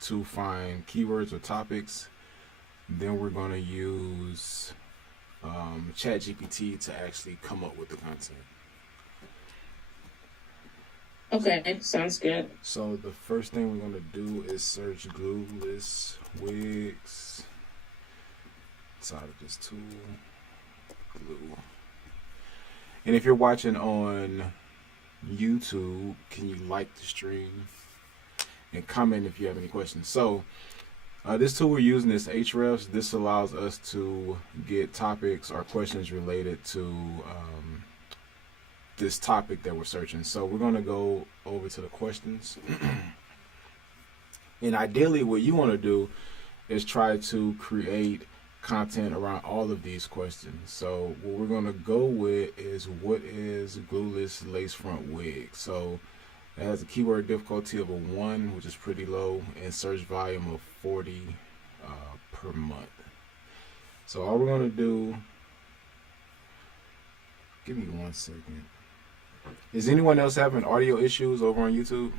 to find keywords or topics. Then we're going to use ChatGPT to actually come up with the content. Okay, sounds good. So the first thing we're going to do is search glueless wigs inside of this tool, glue. And if you're watching on YouTube, can you like the stream and comment if you have any questions? So this tool we're using is Hrefs. This allows us to get topics or questions related to this topic that we're searching. So we're going to go over to the questions. And ideally what you want to do is try to create content around all of these questions. So what we're going to go with is, what is glueless lace front wig? So it has a keyword difficulty of a 1, which is pretty low, and search volume of 40 per month. So all we're going to do, give me 1 second. Is anyone else having audio issues over on YouTube?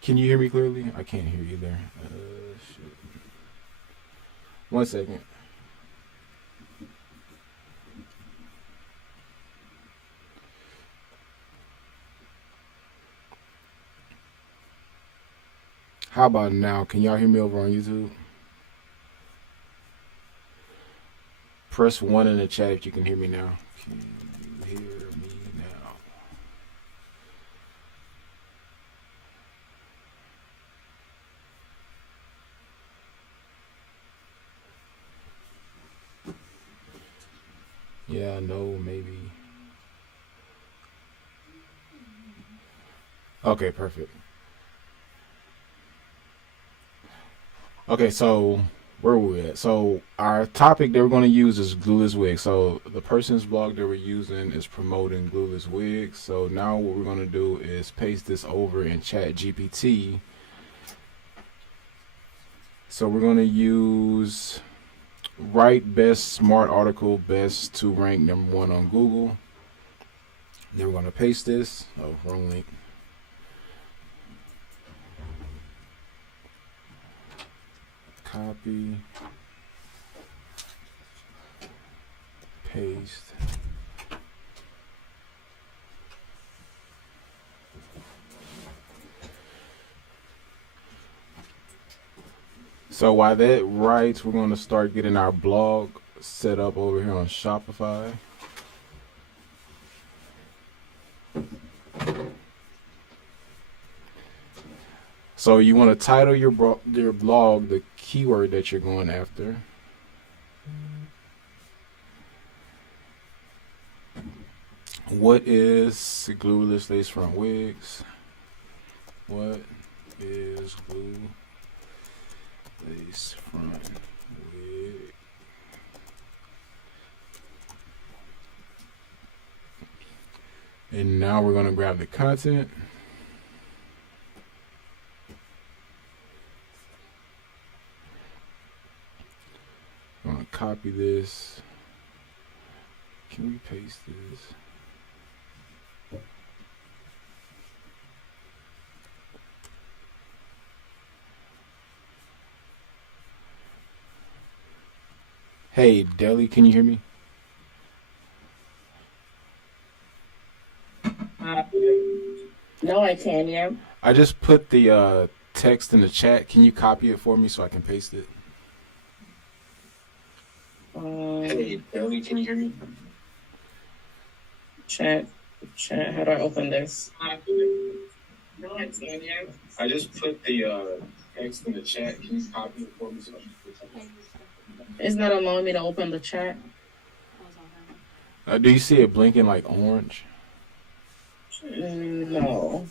Can you hear me clearly? I can't hear you there. Shit. 1 second. How about now? Can y'all hear me over on YouTube? Press 1 in the chat if you can hear me now. Can you hear me now? Yeah, no, maybe. Okay, perfect. Okay, so where were we at? So our topic that we're going to use is glueless wigs. So the person's blog that we're using is promoting glueless wigs. So now what we're going to do is paste this over in ChatGPT. So we're going to use write best smart article best to rank #1 on Google. Then we're going to paste this. Oh, wrong link. Copy, paste. So while that writes, we're going to start getting our blog set up over here on Shopify. So you want to title your blog the keyword that you're going after. What is glueless lace front wigs? What is glue lace front wig? And now we're going to grab the content. I'm going to copy this. Can we paste this? Hey, Deli, can you hear me? No, I can, yeah. I just put the text in the chat. Can you copy it for me so I can paste it? Hey, Deli, can you hear me? Chat, how do I open this? No, I can't, yeah. I just put the text in the chat. Can you copy it for me so I can paste it? It's not allowing me to open the chat. Do you see it blinking like orange? No.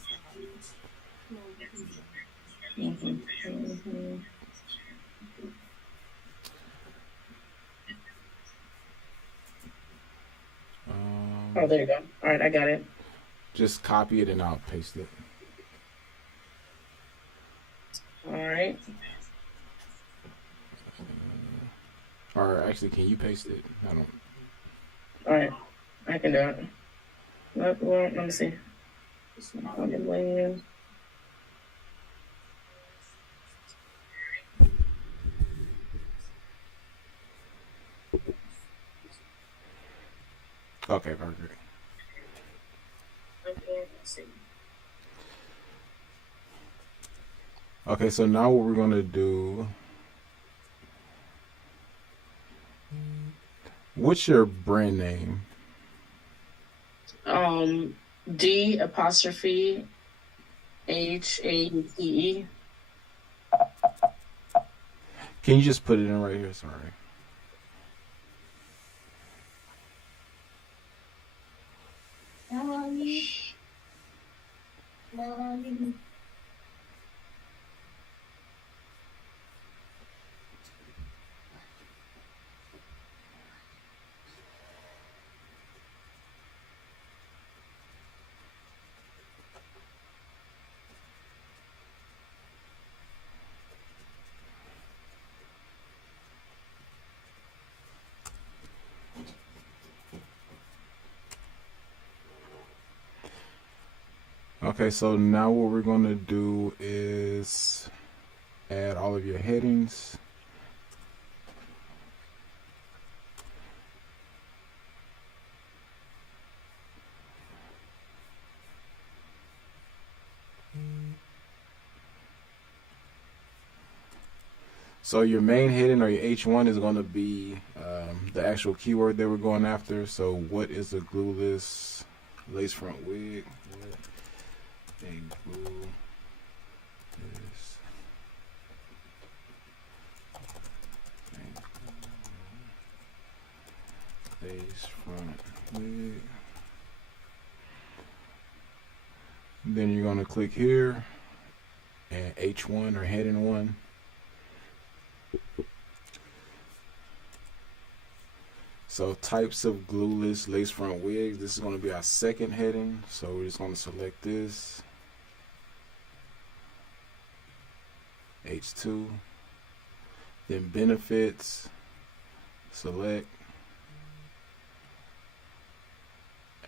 Oh, there you go. All right, I got it. Just copy it and I'll paste it. All right. Or actually, can you paste it? I don't. All right. I can do it. Let me see. It's not on the way. Okay, perfect. Okay, let's see. Okay, so now what we're gonna do. What's your brand name? D apostrophe HATE. Can you just put it in right here? Sorry. Okay, so now what we're gonna do is add all of your headings. So your main heading or your H1 is going to be the actual keyword that we're going after. So what is a glueless lace front wig? What a glueless lace front wig. Then you're going to click here and H1 or heading 1. So types of glueless lace front wigs. This is going to be our second heading. So we're just going to select this. H2. Then benefits. Select.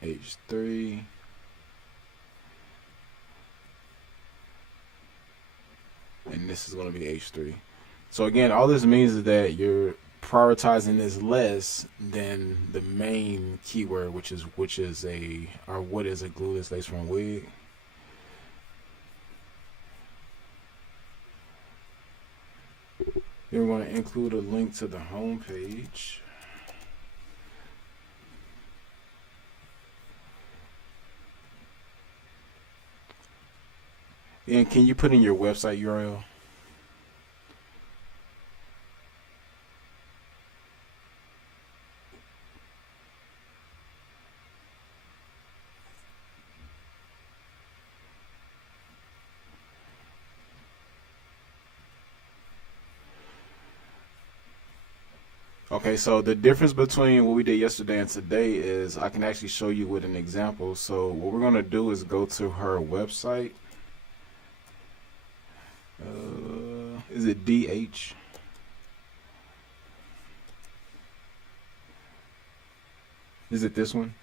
H3. And this is going to be H3. So again, all this means is that you're prioritizing this less than the main keyword, which is what is a glueless lace front wig. Then we're going to include a link to the home page. And can you put in your website URL? Okay, so the difference between what we did yesterday and today is I can actually show you with an example. So what we're going to do is go to her website. Is it DH? Is it this one?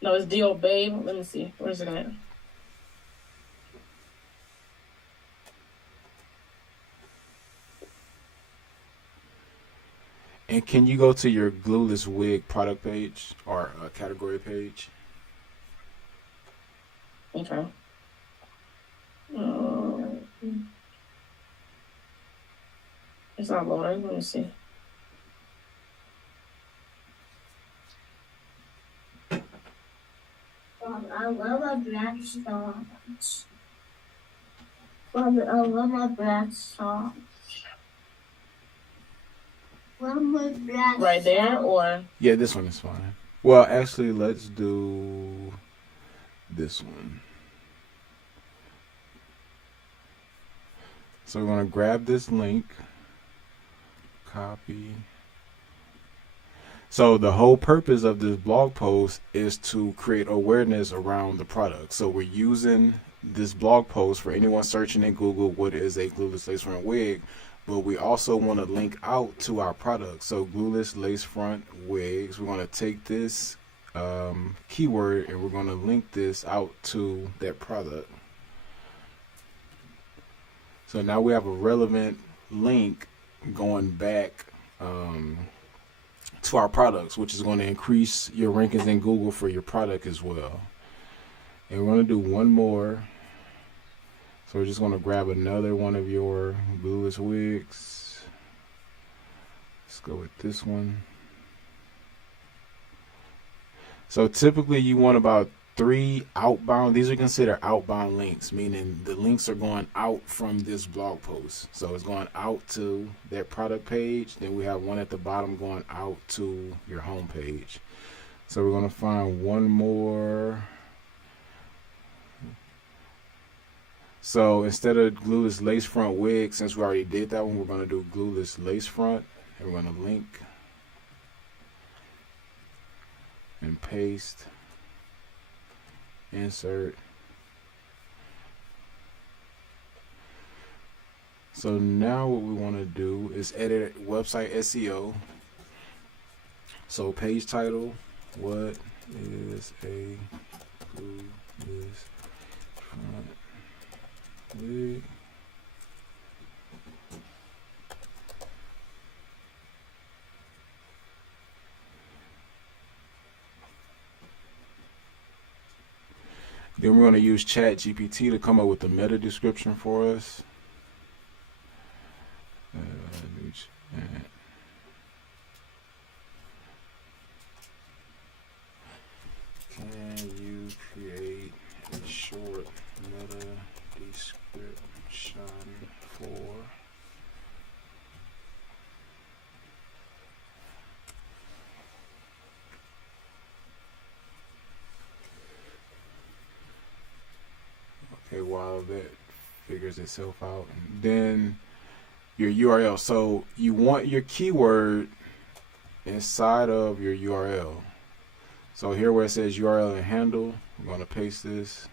No, it's D.O. Babe. Let me see. Where's it at? And can you go to your glueless wig product page or category page? Okay. It's not loading. Let me see. I love my black socks. I love my black socks. Right there, or Yeah, this one is fine. Well, actually, let's do this one. So we're going to grab this link, copy. So the whole purpose of this blog post is to create awareness around the product. So we're using this blog post for anyone searching in Google what is a glueless lace front wig, but we also want to link out to our product. So glueless lace front wigs, we're going to take this keyword and we're going to link this out to that product. So now we have a relevant link going back to our products, which is going to increase your rankings in Google for your product as well. And we're going to do one more. So we're just going to grab another one of your glueless wigs. Let's go with this one. So typically you want about 3 outbound. These are considered outbound links, meaning the links are going out from this blog post. So it's going out to that product page. Then we have one at the bottom going out to your home page. So we're going to find one more. So instead of glueless lace front wig, since we already did that one, we're going to do glueless lace front. And we're going to link and paste. Insert. So now what we want to do is edit website SEO. So page title, what is a glueless front wig? Then we're going to use ChatGPT to come up with a meta description for us. Can you create a short meta description for while that figures itself out? And then your URL. So you want your keyword inside of your URL. So here where it says URL and handle, I'm going to paste this.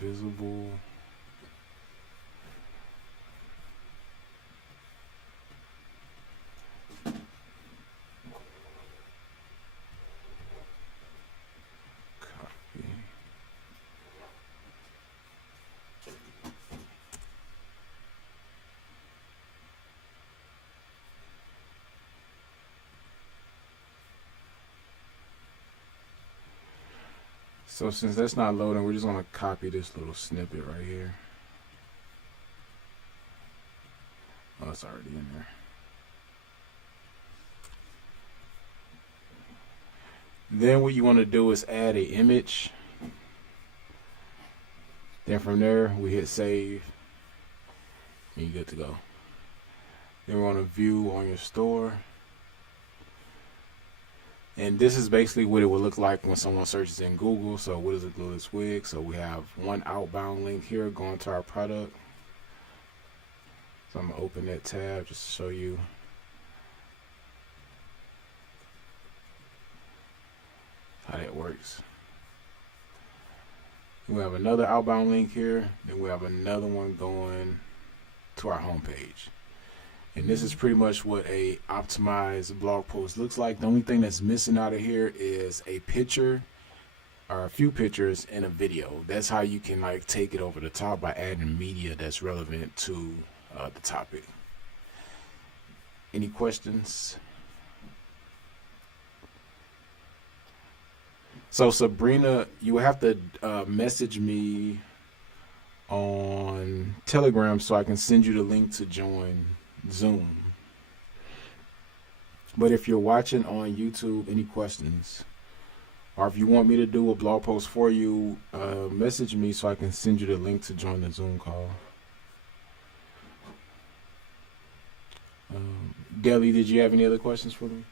Visible. Copy. So since that's not loading, we're just going to copy this little snippet right here. Oh, it's already in there. Then what you want to do is add an image. Then from there, we hit save. And you're good to go. Then we're going to view on your store. And this is basically what it would look like when someone searches in Google. So what is a glueless wig? So we have one outbound link here going to our product. So I'm going to open that tab just to show you. How that works. We have another outbound link here. Then we have another one going to our homepage. And this is pretty much what a optimized blog post looks like. The only thing that's missing out of here is a picture or a few pictures and a video. That's how you can like take it over the top by adding media that's relevant to the topic. Any questions? So Sabrina, you will have to message me on Telegram so I can send you the link to join Zoom. But if you're watching on YouTube, any questions, or if you want me to do a blog post for you, message me so I can send you the link to join the Zoom call. Deli, did you have any other questions for me?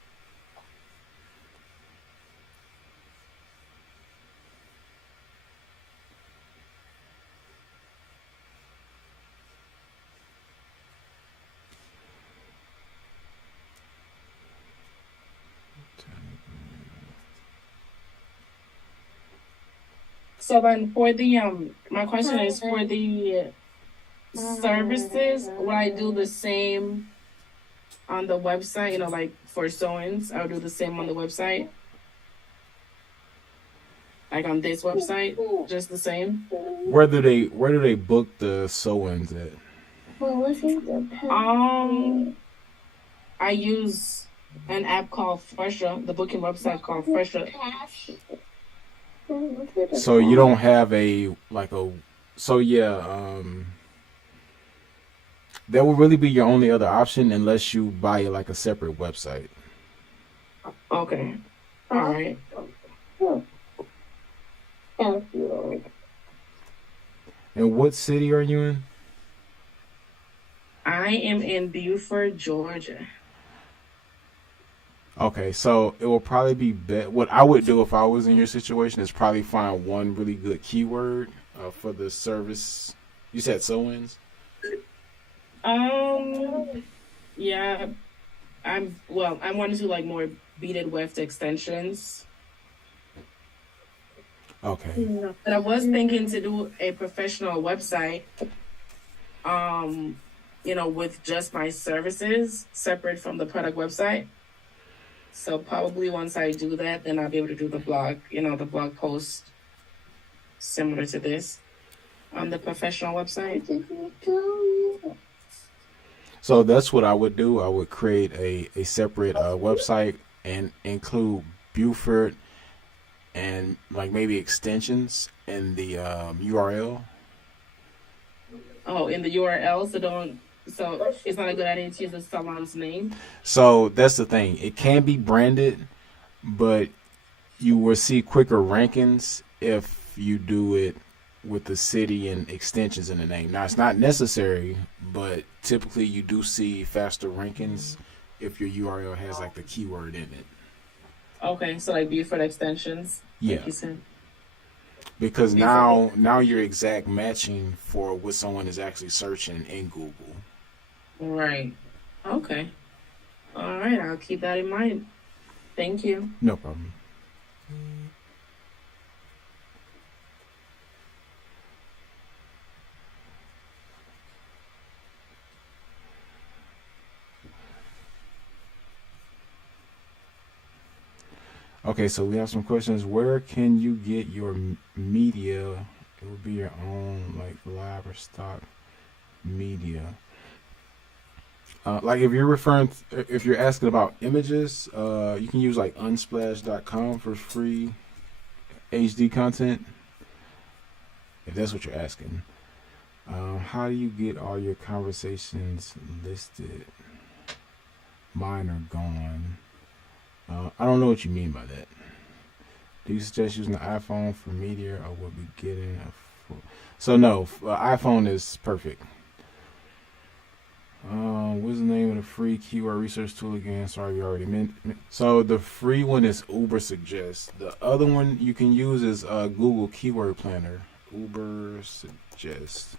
So then for the my question is for the services, will I do the same on the website? You know, like for sew-ins, I'll do the same on the website. Like on this website, just the same. Where do they book the sew-ins at? I use an app called Fresher, the booking website called Fresher. So you don't have that will really be your only other option unless you buy like a separate website. Okay. All right. And what city are you in? I am in Beaufort, Georgia. Okay, so it will probably be what I would do if I was in your situation is probably find one really good keyword for the service. You said sew-ins? Yeah, I want to do like more beaded weft extensions. Okay. But I was thinking to do a professional website, with just my services separate from the product website. So probably once I do that, then I'll be able to do the blog post similar to this on the professional website. So that's what I would do. I would create a separate website and include Beaufort and like maybe extensions in the URL. Oh, in the URL, so it's not a good idea to use the salon's name. So that's the thing. It can be branded, but you will see quicker rankings if you do it with the city and extensions in the name. Now, it's not necessary, but typically you do see faster rankings if your URL has like the keyword in it. Okay, so like Beaufort extensions. Yeah. Like you said. Because now you're exact matching for what someone is actually searching in Google. Right. Okay. All right, I'll keep that in mind. Thank you. No problem. Okay, so we have some questions. Where can you get your media? It would be your own, like live or stock media. Like if you're asking about images, you can use like unsplash.com for free HD content. If that's what you're asking. How do you get all your conversations listed? Mine are gone. I don't know what you mean by that. Do you suggest using the iPhone for media, or will be getting a full? So no, iPhone is perfect. What's the name of the free keyword research tool again? Sorry, we already meant. So the free one is Uber Suggest. The other one you can use is Google Keyword Planner. Uber Suggest.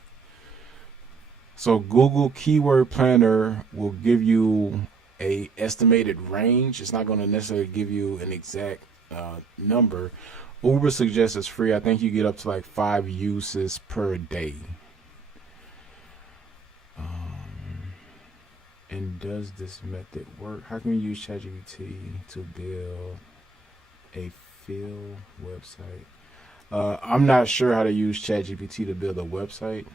So Google Keyword Planner will give you a estimated range. It's not going to necessarily give you an exact number. Uber Suggest is free. I think you get up to like 5 uses per day. And does this method work? How can we use ChatGPT to build a fill website? I'm not sure how to use ChatGPT to build a website.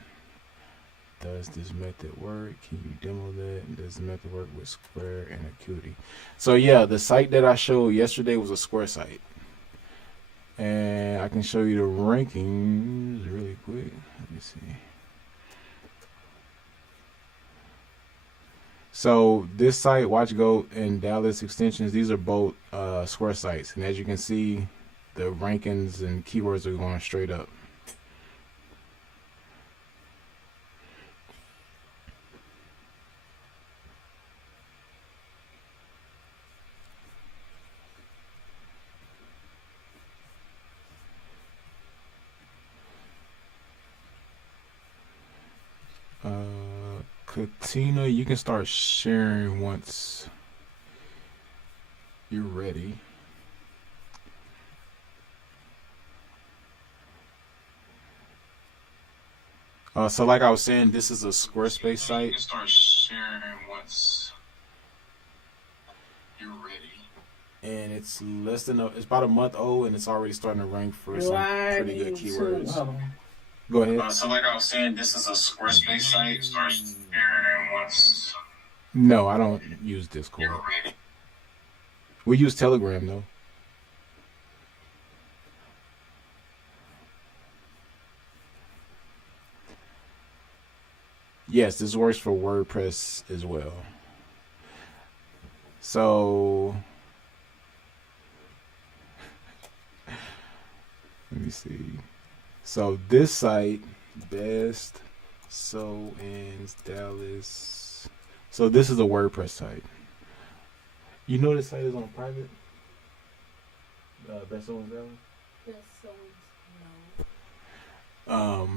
Does this method work? Can you demo that? Does the method work with Square and Acuity? So yeah, the site that I showed yesterday was a Square site. And I can show you the rankings really quick. Let me see. So this site, WatchGoat and Dallas Extensions, these are both Square sites. And as you can see, the rankings and keywords are going straight up. Katina, you can start sharing once you're ready. So like I was saying, this is a Squarespace site. You can start sharing once you're ready. And it's it's about a month old, and it's already starting to rank for some pretty good keywords. Go ahead. So like I was saying, this is a Squarespace site. Start sharing once. No, I don't use Discord. You're ready. We use Telegram though. Yes, this works for WordPress as well. So let me see. So this site, Best So Ends Dallas. So this is a WordPress site. You know this site is on private? Best So Ends Dallas? Best So Ends, no.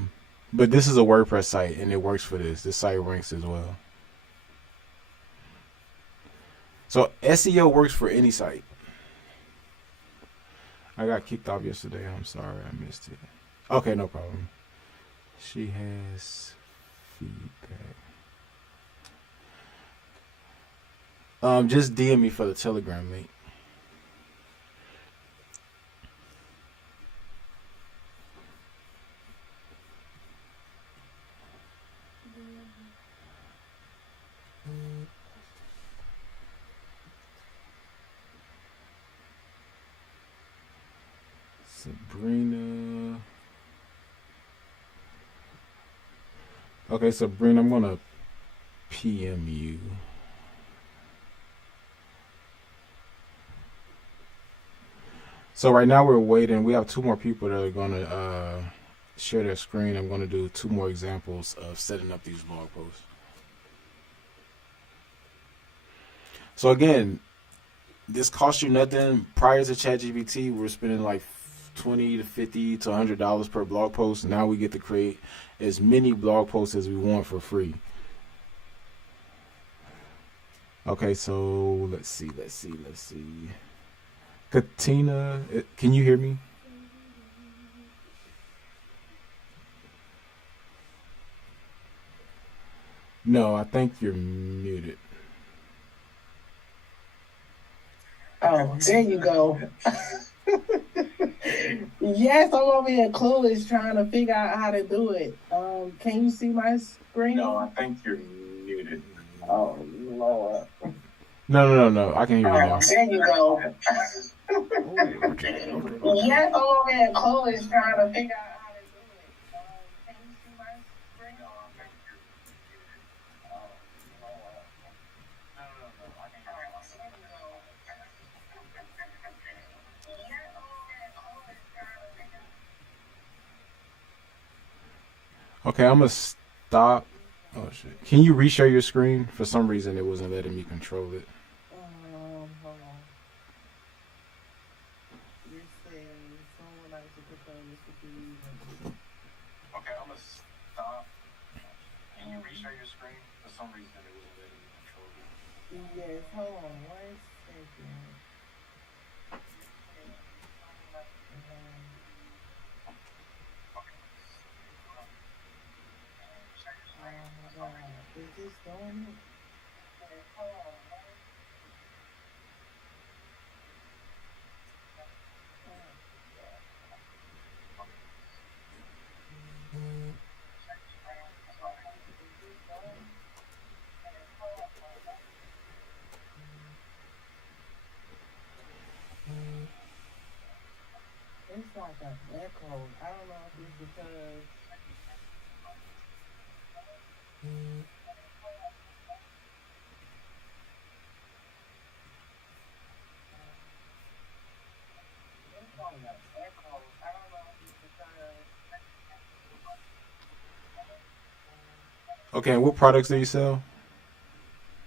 But this is a WordPress site, and it works for this. This site ranks as well. So SEO works for any site. I got kicked off yesterday. I'm sorry, I missed it. Okay, no problem. She has feedback. Just DM me for the Telegram link. Sabrina. Okay, Sabrina, I'm gonna PM you. So right now we're waiting. We have 2 more people that are gonna share their screen. I'm gonna do 2 more examples of setting up these blog posts. So again, this costs you nothing. Prior to ChatGPT, we were spending like $20 to $50 to $100 per blog post. Now we get to create as many blog posts as we want for free. Okay, so let's see. Katina, can you hear me? No, I think you're muted. Oh, there you go. Yes, I'm over here clueless trying to figure out how to do it. Can you see my screen? No, I think you're muted. Oh, Lord. No. I can hear you now. There you go. Yes, I'm over here clueless trying to figure out how to do it. Can you see my screen? Oh, Lord. No, I can hear you. Okay, I'm gonna stop. Oh shit! Can you reshare your screen? For some reason, it wasn't letting me control it. Hold on. You're saying someone likes to confirm this with you. Okay, I'm gonna stop. Can you reshare your screen? For some reason, it wasn't letting me control it. Yes, hold on 1 second. Oh my God, is this doing it? It's like an echo. I don't know if it's because. It's like an echo. I don't know if it's because. Okay, what products do you sell?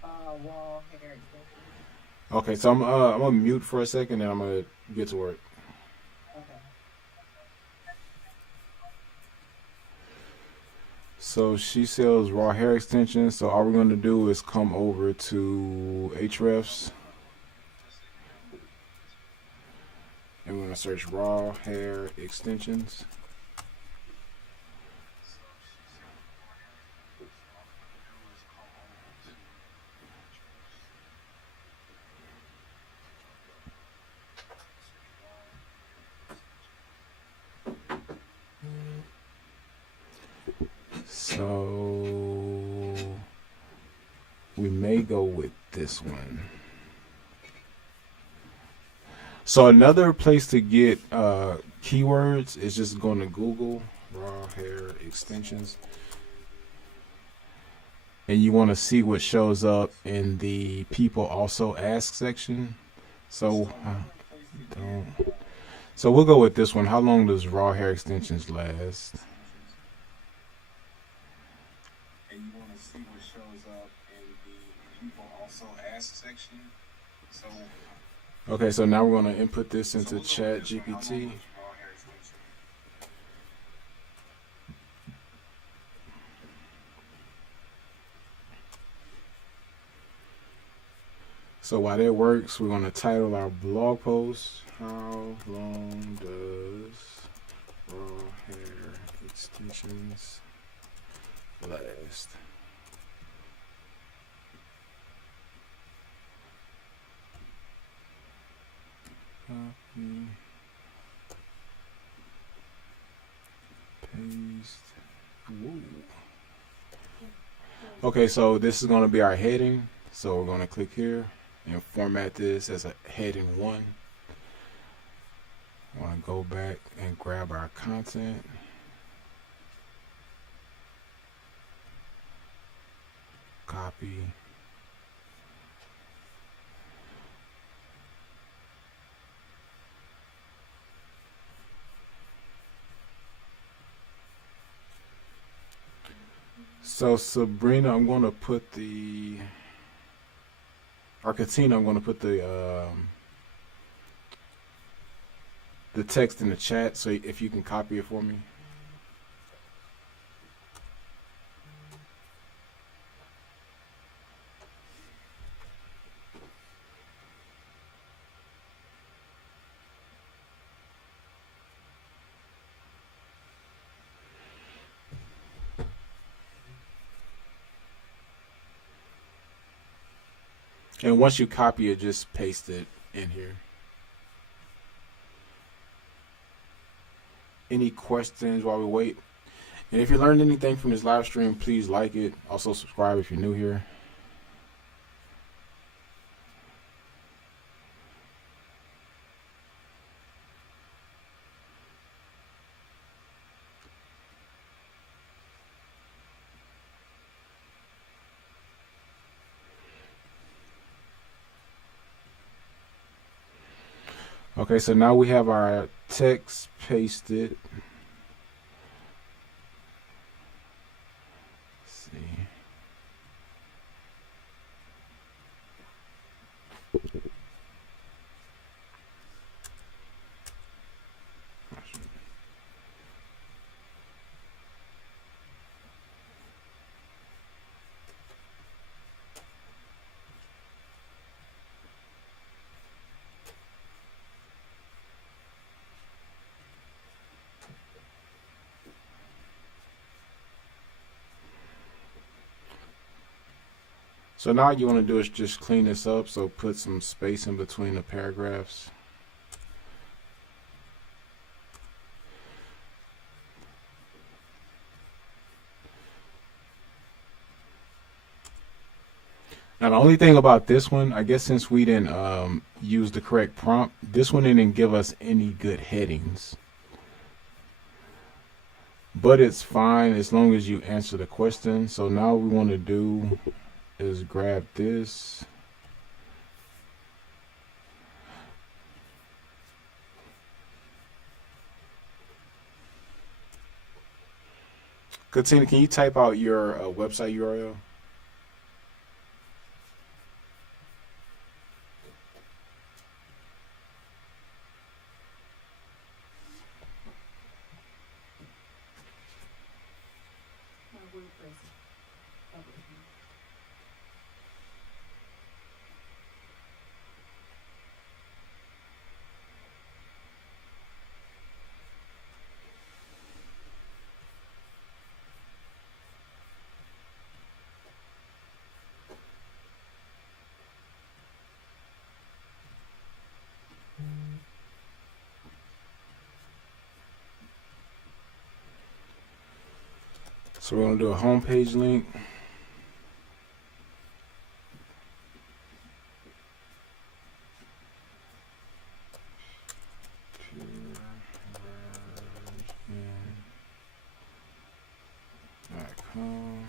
Wall hair extensions. Okay, so I'm gonna mute for a second, and I'm gonna get to work. Okay. So she sells raw hair extensions. So all we're going to do is come over to Ahrefs. And we're going to search raw hair extensions. So we may go with this one. So another place to get keywords is just going to Google raw hair extensions. And you want to see what shows up in the people also ask section. So we'll go with this one. How long does raw hair extensions last? And you want to see what shows up in the people also ask section. Okay, so now we're going to input this into ChatGPT. So while that works, we're going to title our blog post, How long does raw hair extensions last? Copy, paste. Whoa. Okay, so this is going to be our heading. So we're going to click here and format this as a heading 1. I want to go back and grab our content. Copy. So Sabrina, I'm going to put Katina, I'm going to put the text in the chat. So if you can copy it for me. And once you copy it, just paste it in here. Any questions while we wait? And if you learned anything from this live stream, please like it. Also subscribe if you're new here. Okay, so now we have our text pasted. Let's see. So now all you want to do is just clean this up. So put some space in between the paragraphs. Now the only thing about this one, I guess since we didn't use the correct prompt, this one didn't give us any good headings. But it's fine as long as you answer the question. So now what we want to do is grab this. Katina, can you type out your website URL? So we're going to do a homepage link. Pureversion.com.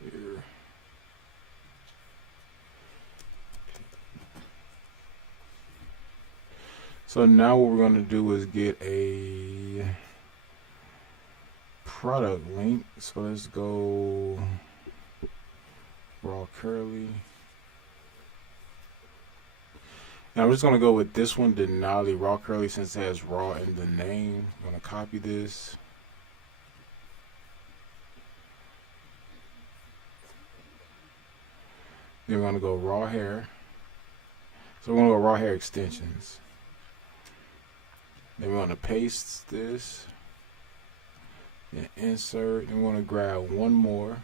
Here. So now what we're going to do is get a product link. So let's go raw curly. Now I'm just going to go with this one, Denali raw curly, since it has raw in the name. I'm going to copy this. Then we're going to go raw hair. So we're going to go raw hair extensions. Then we're going to paste this. Then insert. And we're going to grab one more.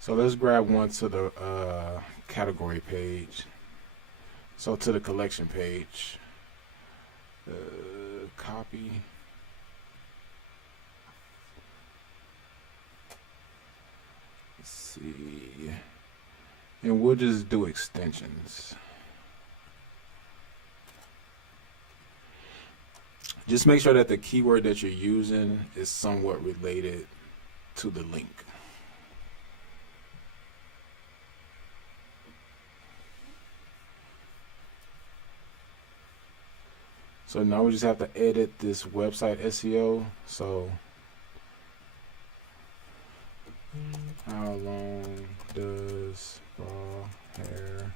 So let's grab one to the category page. So to the collection page. Copy. Let's see. And we'll just do extensions. Just make sure that the keyword that you're using is somewhat related to the link. So now we just have to edit this website SEO. So how long does raw hair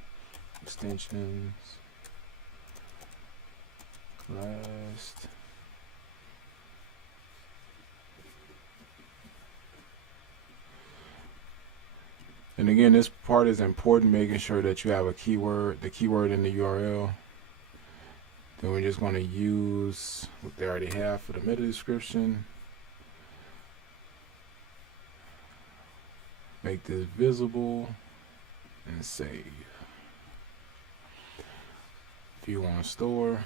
extensions last? And again, this part is important, making sure that you have a keyword, the keyword in the URL. Then we're just going to use what they already have for the meta description. Make this visible and save. View on store.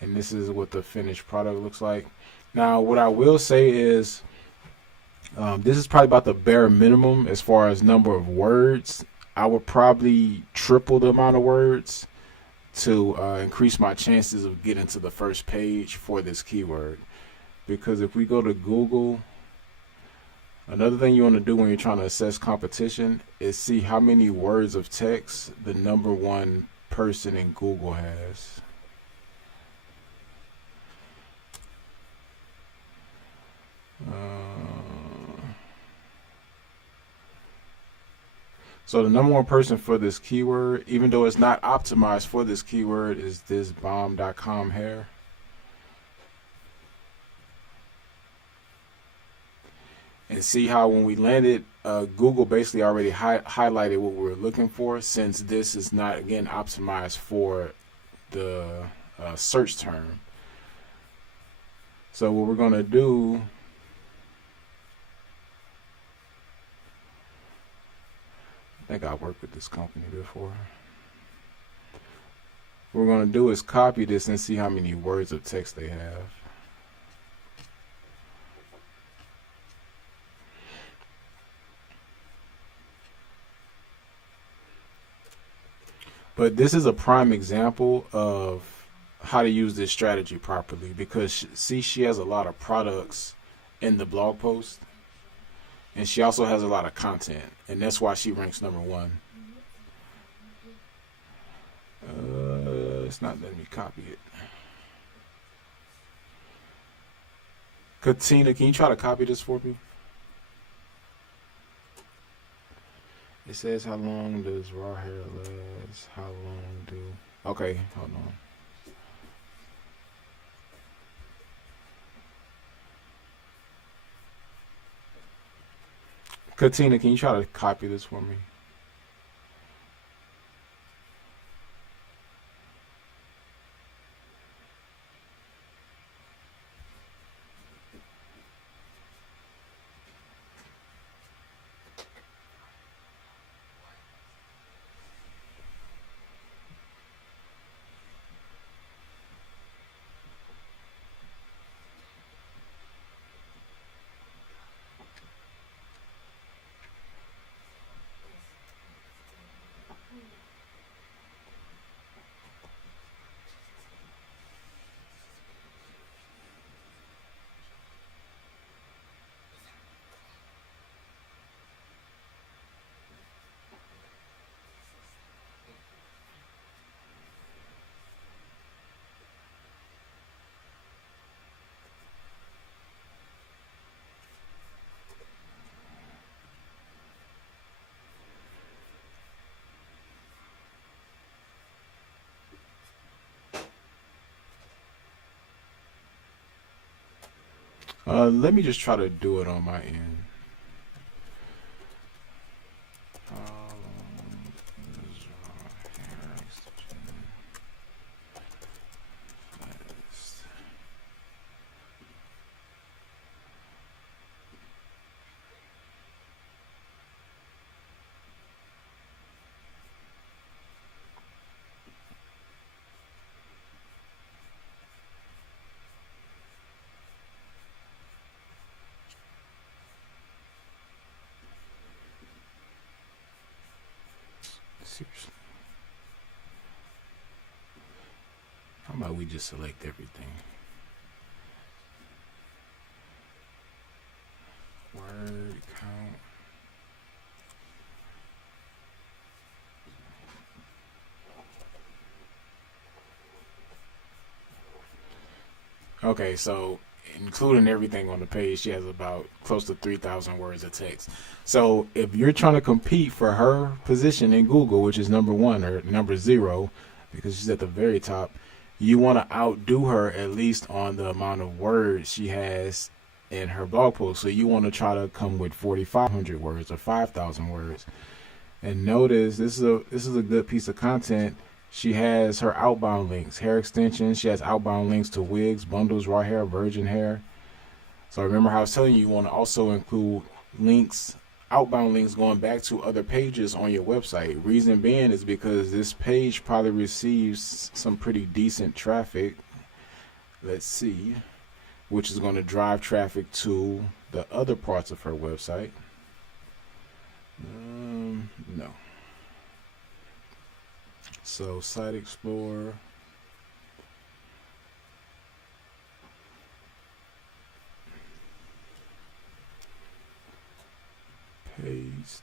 And this is what the finished product looks like. Now, what I will say is, this is probably about the bare minimum as far as number of words. I would probably triple the amount of words to increase my chances of getting to the first page for this keyword. Because if we go to Google, another thing you want to do when you're trying to assess competition is see how many words of text the number one person in Google has. So the number one person for this keyword, even though it's not optimized for this keyword, is this bomb.com hair. And see how when we landed, Google basically already highlighted what we were looking for, since this is not, again, optimized for the search term. So what we're going to do, I think I've worked with this company before. What we're going to do is copy this and see how many words of text they have. But this is a prime example of how to use this strategy properly, because see, she has a lot of products in the blog post. And she also has a lot of content, and that's why she ranks number one. It's not letting me copy it. Katina, can you try to copy this for me? It says, how long does raw hair last? How long do... Okay, hold on. Katina, can you try to copy this for me? Let me just try to do it on my end. Seriously. How about we just select everything? Word count. Okay, so including everything on the page, she has about close to 3,000 words of text. So if you're trying to compete for her position in Google, which is number one or number zero, because she's at the very top, you want to outdo her at least on the amount of words she has in her blog post. So you want to try to come with 4,500 words or 5,000 words. And notice this is a good piece of content. She has her outbound links, hair extensions. She has outbound links to wigs, bundles, raw hair, virgin hair. So remember how I was telling you, you want to also include links, outbound links going back to other pages on your website. Reason being is because this page probably receives some pretty decent traffic. Let's see, which is going to drive traffic to the other parts of her website. No. So Site Explorer. Paste.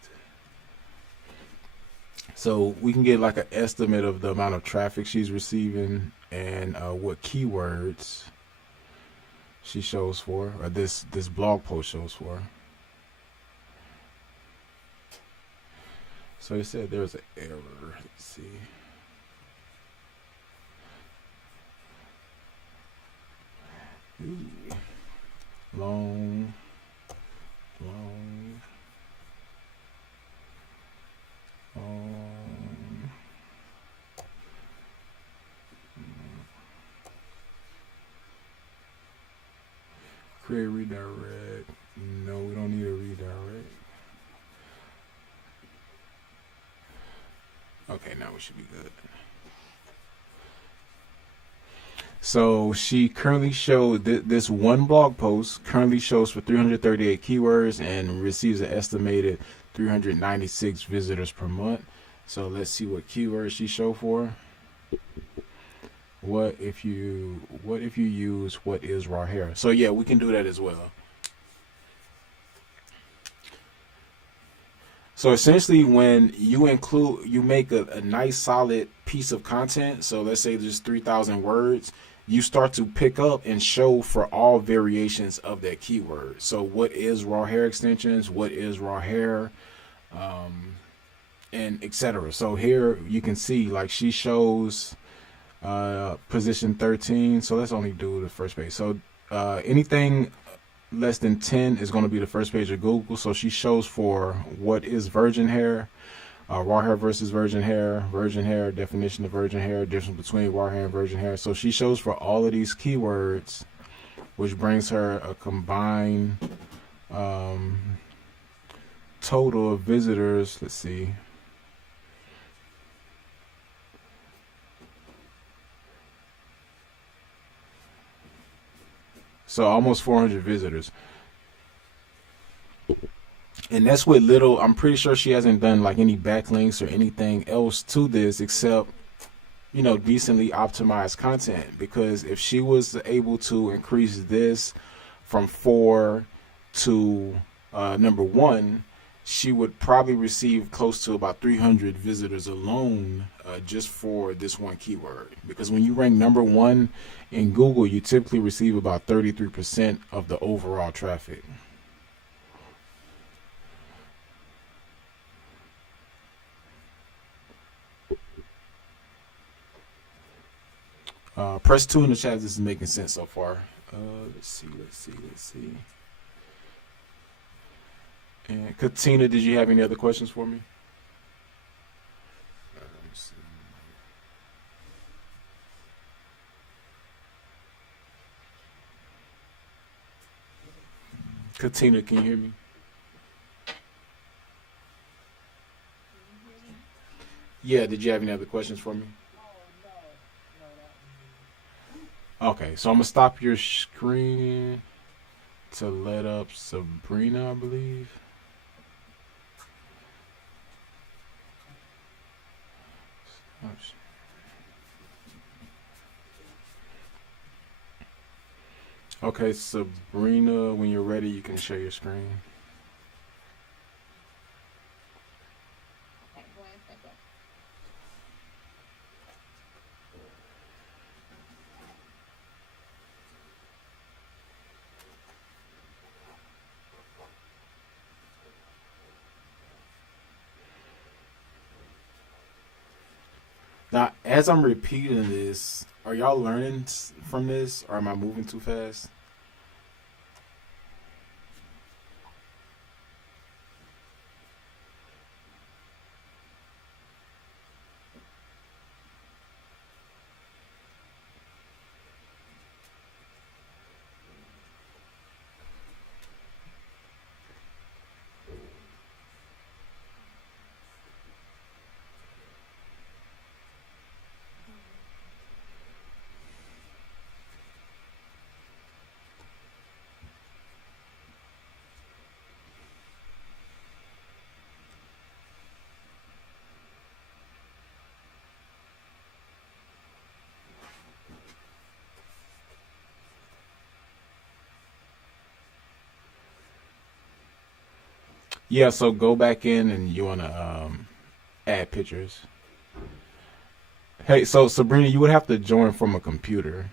So we can get like an estimate of the amount of traffic she's receiving and what keywords she shows for, or this blog post shows for. So it said there was an error. Let's see. Ooh. Long. Create redirect. No, we don't need a redirect. Okay, now we should be good. So she currently showed this one blog post currently shows for 338 keywords and receives an estimated 396 visitors per month. So let's see what keywords she show for. What if you use what is raw hair? So yeah, we can do that as well. So essentially, when you make a nice solid piece of content, so let's say there's 3,000 words, you start to pick up and show for all variations of that keyword. So what is raw hair extensions? What is raw hair? And etc. So here you can see like she shows position 13. So let's only do the first page. So anything less than 10 is going to be the first page of Google. So she shows for what is virgin hair, raw hair versus virgin hair, definition of virgin hair, difference between raw hair and virgin hair. So she shows for all of these keywords, which brings her a combined total of visitors. Let's see. So almost 400 visitors. And that's with little, I'm pretty sure she hasn't done like any backlinks or anything else to this except, decently optimized content. Because if she was able to increase this from 4 to number 1, she would probably receive close to about 300 visitors alone just for this one keyword. Because when you rank number 1 in Google, you typically receive about 33% of the overall traffic. Press 2 in the chat. This is making sense so far. Let's see. And Katina, did you have any other questions for me? Let me see. Katina, can you hear me? Yeah, did you have any other questions for me? Okay, so I'm gonna stop your screen to let up Sabrina, I believe. Okay, Sabrina, when you're ready, you can share your screen. Now, as I'm repeating this, are y'all learning from this, or am I moving too fast? Yeah, so go back in and you want to add pictures. Hey, so Sabrina, you would have to join from a computer.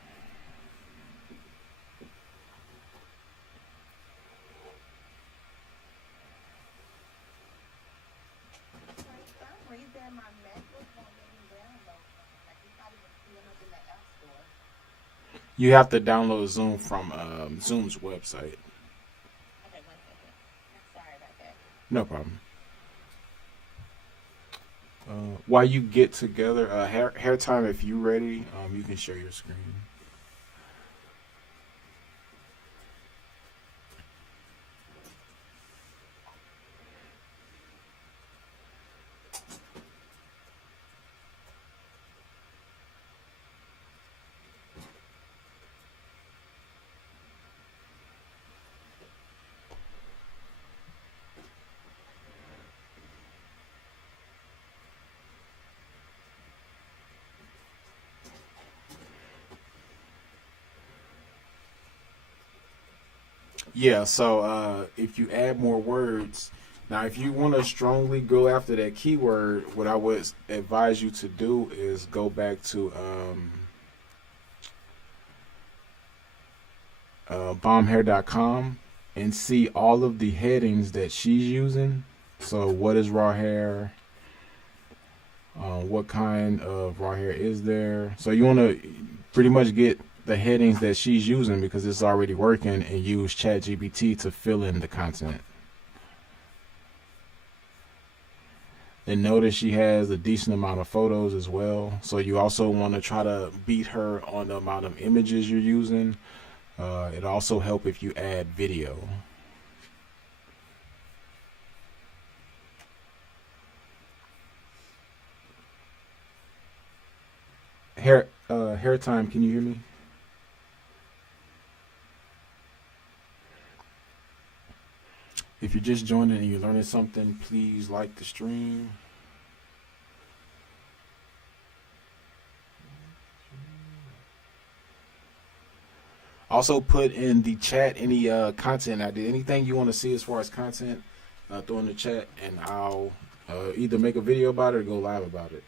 You have to download Zoom from Zoom's website. No problem. While you get together, hair time, if you're ready, you can share your screen. Yeah, so if you add more words, now if you want to strongly go after that keyword, what I would advise you to do is go back to bombhair.com and see all of the headings that she's using. So what is raw hair? What kind of raw hair is there? So you want to pretty much get the headings that she's using because it's already working, and use ChatGPT to fill in the content. And notice she has a decent amount of photos as well. So you also want to try to beat her on the amount of images you're using. It also help if you add video. Hair time, can you hear me? If you're just joining and you're learning something, please like the stream. Also put in the chat any content I did. Anything you want to see as far as content, throw in the chat, and I'll either make a video about it or go live about it.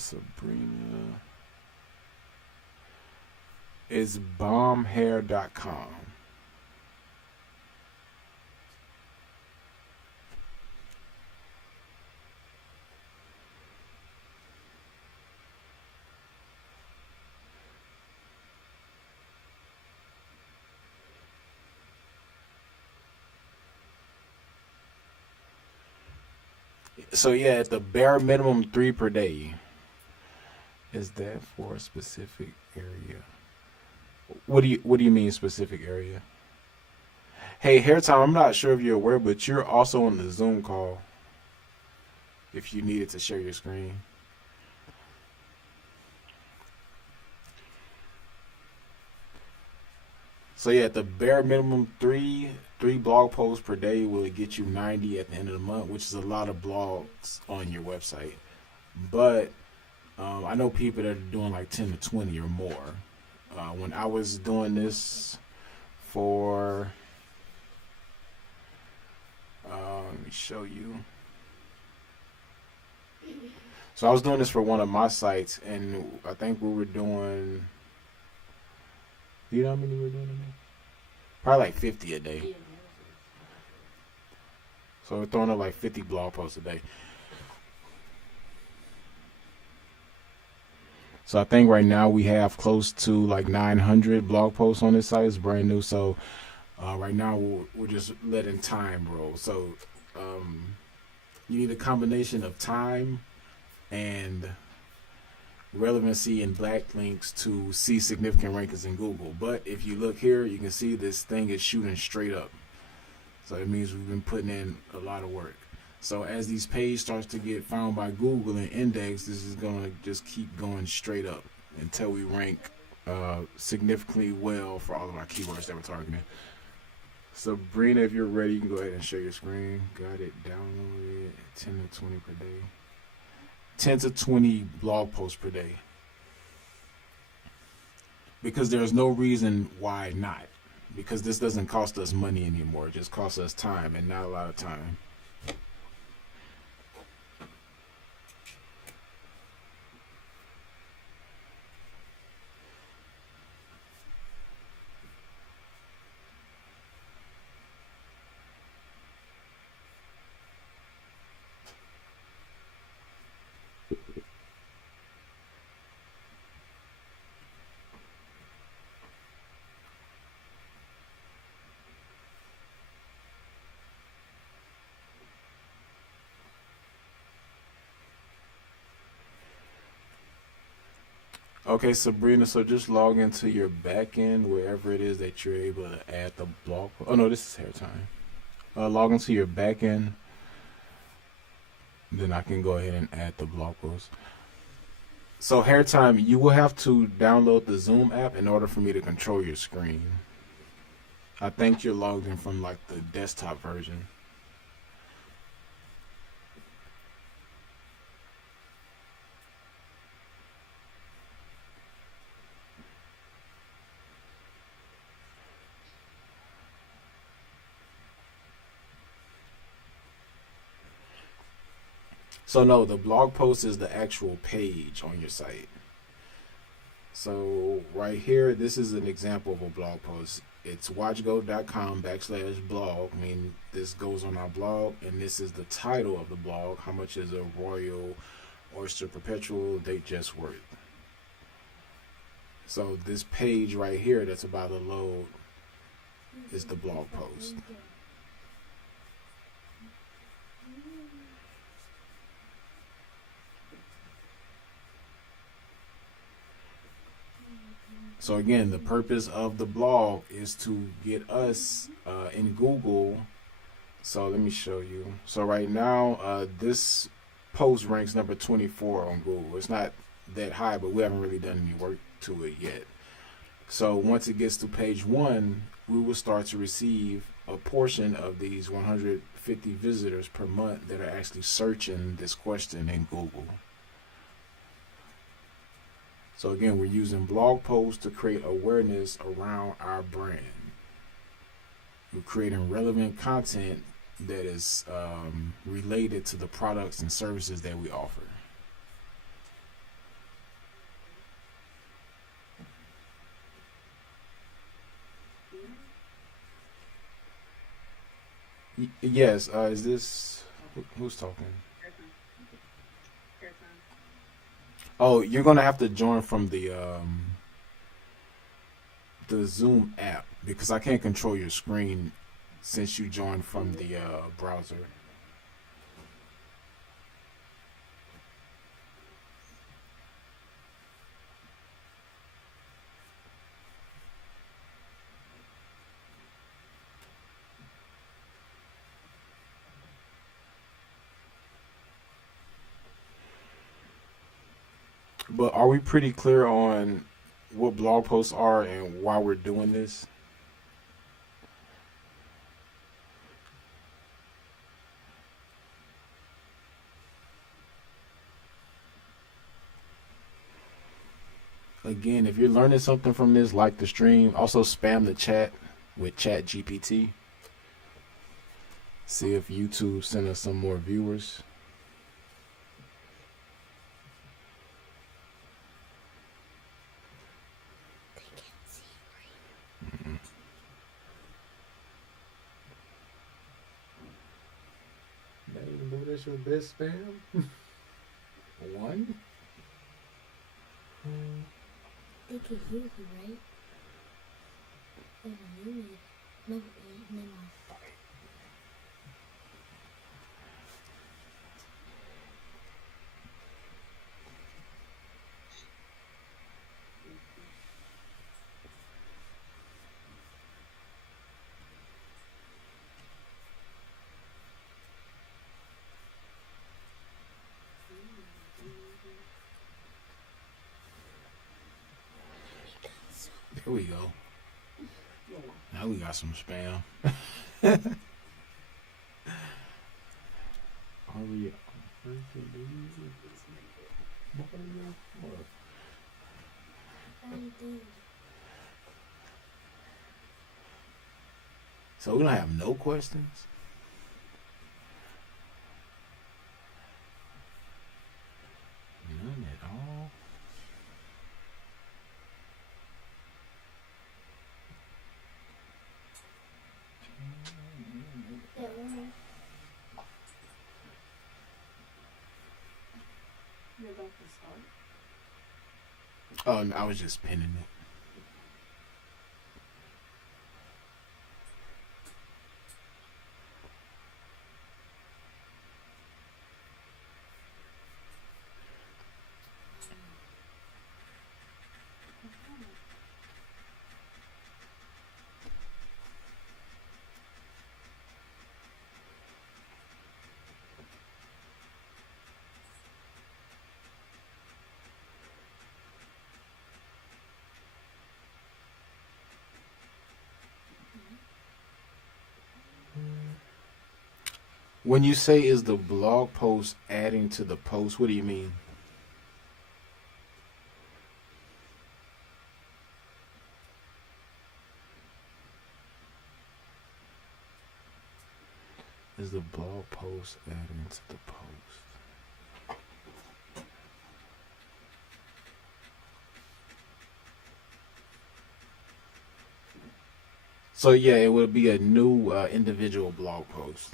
Sabrina is bombhair.com. So yeah, at the bare minimum 3 per day. Is that for a specific area? What do you mean specific area? Hey, Hair Time, I'm not sure if you're aware, but you're also on the Zoom call if you needed to share your screen. So yeah, at the bare minimum, three blog posts per day will get you 90 at the end of the month, which is a lot of blogs on your website. But I know people that are doing like 10 to 20 or more. When I was doing this for, let me show you. So I was doing this for one of my sites, and I think we were doing. Do you know how many we were doing a day? Probably like 50 a day. So we're throwing up like 50 blog posts a day. So I think right now we have close to like 900 blog posts on this site. It's brand new. So right now we're just letting time roll. So you need a combination of time and relevancy and backlinks to see significant rankings in Google. But if you look here, you can see this thing is shooting straight up. So it means we've been putting in a lot of work. So as these pages starts to get found by Google and indexed, this is going to just keep going straight up until we rank significantly well for all of our keywords that we're targeting. Sabrina, if you're ready, you can go ahead and share your screen. Got it downloaded. 10 to 20 per day. 10 to 20 blog posts per day. Because there's no reason why not. Because this doesn't cost us money anymore. It just costs us time, and not a lot of time. Okay, Sabrina, so just log into your backend, wherever it is that you're able to add the blog. Oh, no, this is Hair Time. Log into your backend. Then I can go ahead and add the blog post. So, Hair Time, you will have to download the Zoom app in order for me to control your screen. I think you're logged in from like the desktop version. So no, the blog post is the actual page on your site. So right here, this is an example of a blog post. It's watchgo.com/blog. I mean, this goes on our blog, and this is the title of the blog. How much is a Royal Oyster Perpetual date just worth? So this page right here that's about to load is the blog post. So again, the purpose of the blog is to get us in Google. So let me show you. So right now, this post ranks number 24 on Google. It's not that high, but we haven't really done any work to it yet. So once it gets to page 1, we will start to receive a portion of these 150 visitors per month that are actually searching this question in Google. So again, we're using blog posts to create awareness around our brand. We're creating relevant content that is related to the products and services that we offer. Yes, is this, who's talking? Oh, you're gonna have to join from the Zoom app because I can't control your screen since you joined from the browser. But are we pretty clear on what blog posts are and why we're doing this? Again, if you're learning something from this, like the stream. Also spam the chat with ChatGPT. See if YouTube send us some more viewers. Now you know that's your best spam? One. They can hear you, right? Oh, you need it. No, no, no. There we go. Now we got some spam. Are we? So we don't have no questions? None at all? You're about to start. Oh, no, I was just pinning it. When you say is the blog post adding to the post, what do you mean? Is the blog post adding to the post? So yeah, it would be a new individual blog post.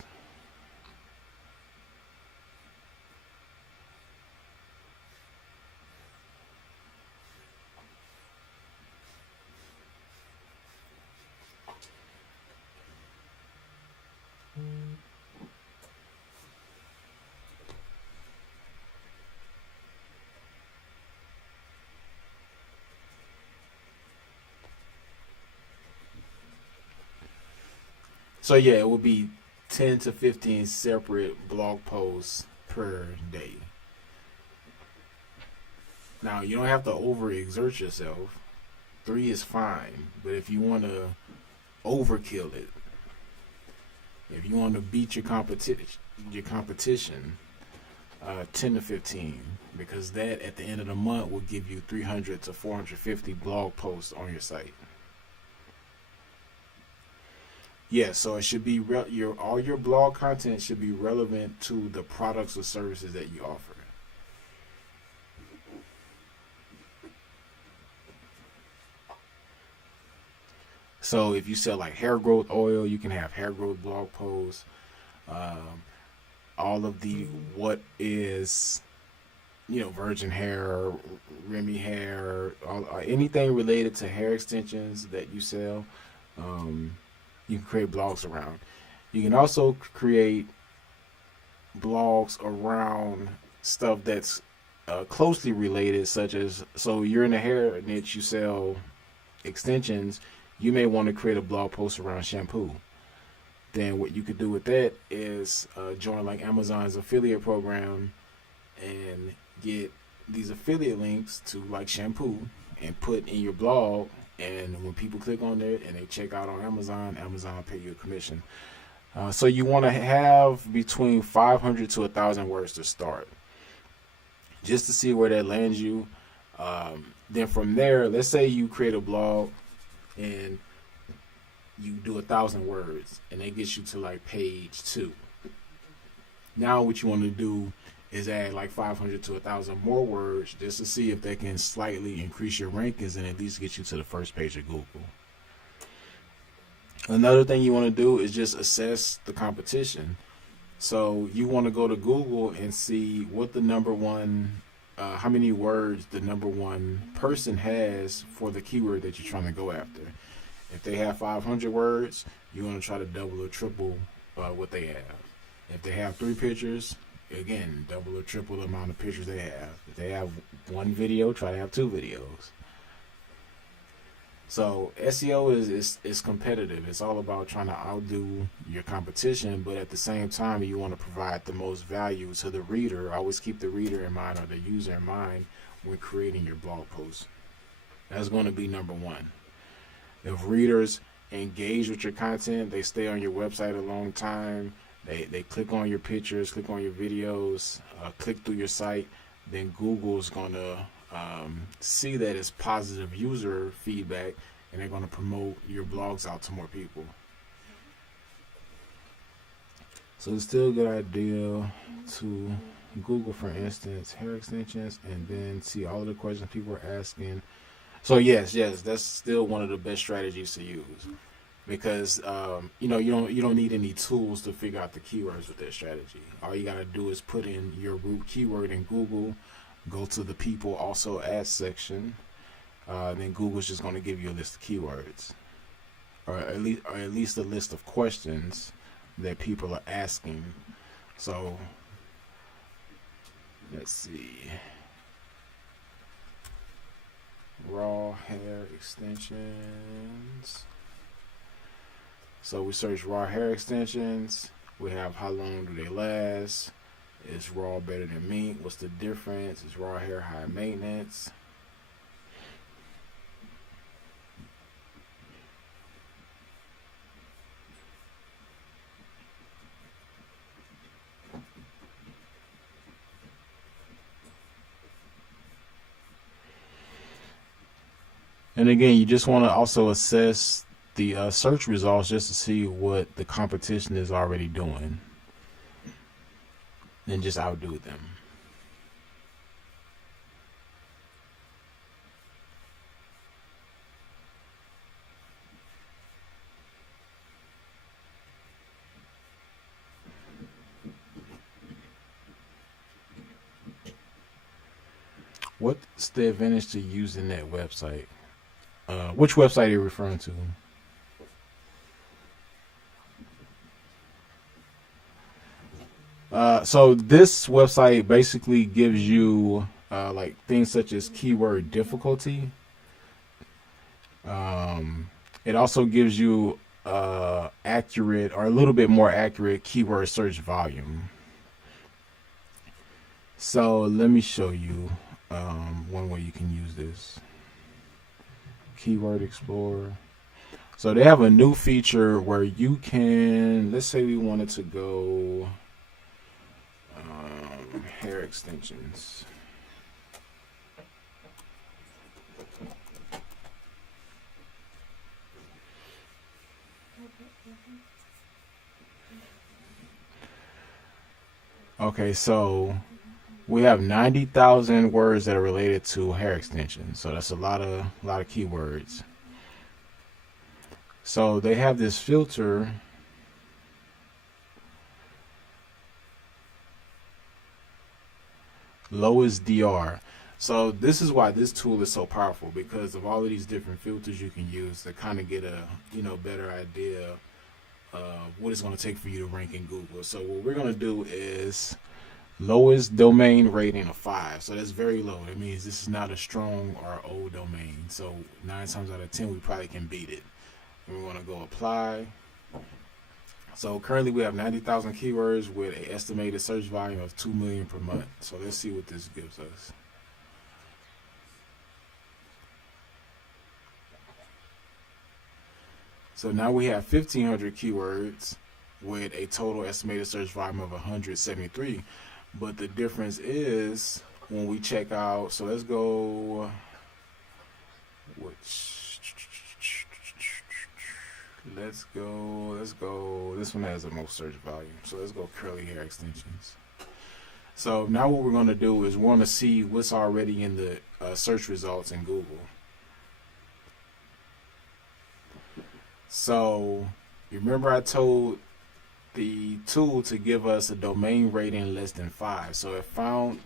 So yeah, it would be 10 to 15 separate blog posts per day. Now, you don't have to overexert yourself. 3 is fine, but if you want to overkill it, if you want to beat your competition, 10 to 15, because that at the end of the month will give you 300 to 450 blog posts on your site. Yeah, so it should be all your blog content should be relevant to the products or services that you offer. So if you sell like hair growth oil, you can have hair growth blog posts. All of the what is, virgin hair, Remy hair, anything related to hair extensions that you sell. You can create blogs around. You can also create blogs around stuff that's closely related, such as, so you're in the hair niche, you sell extensions, you may want to create a blog post around shampoo. Then what you could do with that is join like Amazon's affiliate program and get these affiliate links to like shampoo and put in your blog, and when people click on it and they check out on Amazon, Amazon pay you a commission. So you want to have between 500 to 1,000 words to start, just to see where that lands you. Then from there, let's say you create a blog and you do 1,000 words, and it gets you to like page 2. Now what you want to do is add like 500 to 1,000 more words, just to see if they can slightly increase your rankings and at least get you to the first page of Google. Another thing you want to do is just assess the competition. So you want to go to Google and see what the number one, how many words the number one person has for the keyword that you're trying to go after. If they have 500 words, you want to try to double or triple what they have. If they have 3 pictures, again, double or triple the amount of pictures they have. If they have 1 video, try to have 2 videos. So SEO is competitive. It's all about trying to outdo your competition, but at the same time, you want to provide the most value to the reader. Always keep the reader in mind, or the user in mind, when creating your blog post. That's going to be number one. If readers engage with your content, they stay on your website a long time, they click on your pictures, click on your videos, click through your site, then Google's going to see that it's positive user feedback, and they're going to promote your blogs out to more people. So it's still a good idea to Google, for instance, hair extensions, and then see all of the questions people are asking. So yes, that's still one of the best strategies to use, because you don't need any tools to figure out the keywords with that strategy. All you gotta do is put in your root keyword in Google, go to the people also ask section, then Google's just going to give you a list of keywords, or at least a list of questions that people are asking. So let's see, raw hair extensions. So we search raw hair extensions. We have how long do they last? Is raw better than mink? What's the difference? Is raw hair high maintenance? And again, you just want to also assess the search results just to see what the competition is already doing, and just outdo them. What's the advantage to using that website? Which website are you referring to? So this website basically gives you like things such as keyword difficulty. It also gives you accurate, or a little bit more accurate, keyword search volume. So let me show you one way you can use this. Keyword Explorer. So they have a new feature where you can, let's say we wanted to go hair extensions. Okay, so we have 90,000 words that are related to hair extensions. So that's a lot of keywords. So they have this filter lowest DR. So this is why this tool is so powerful, because of all of these different filters you can use to kind of get a better idea of what it's going to take for you to rank in Google. So what we're going to do is lowest domain rating of 5. So that's very low. That means this is not a strong or old domain. So 9 times out of 10 we probably can beat it. And we want to go apply. So currently we have 90,000 keywords with an estimated search volume of 2 million per month. So let's see what this gives us. So now we have 1,500 keywords with a total estimated search volume of 173. But the difference is when we check out, so let's go, let's go, this one has the most search volume. So let's go curly hair extensions. So now what we're going to do is we want to see what's already in the search results in Google. So you remember I told the tool to give us a domain rating less than 5. So it found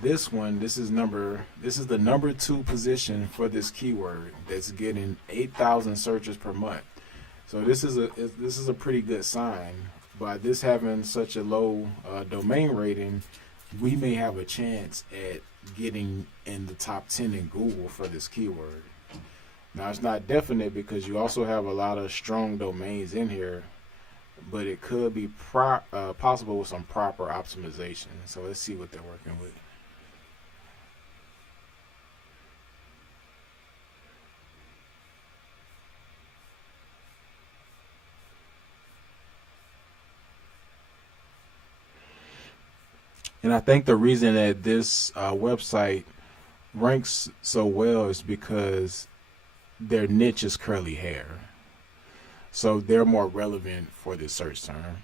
this one. This is the number 2 position for this keyword that's getting 8,000 searches per month. So this is a pretty good sign. By this having such a low domain rating, we may have a chance at getting in the top 10 in Google for this keyword. Now it's not definite because you also have a lot of strong domains in here, but it could be possible with some proper optimization. So let's see what they're working with. And I think the reason that this website ranks so well is because their niche is curly hair. So they're more relevant for this search term.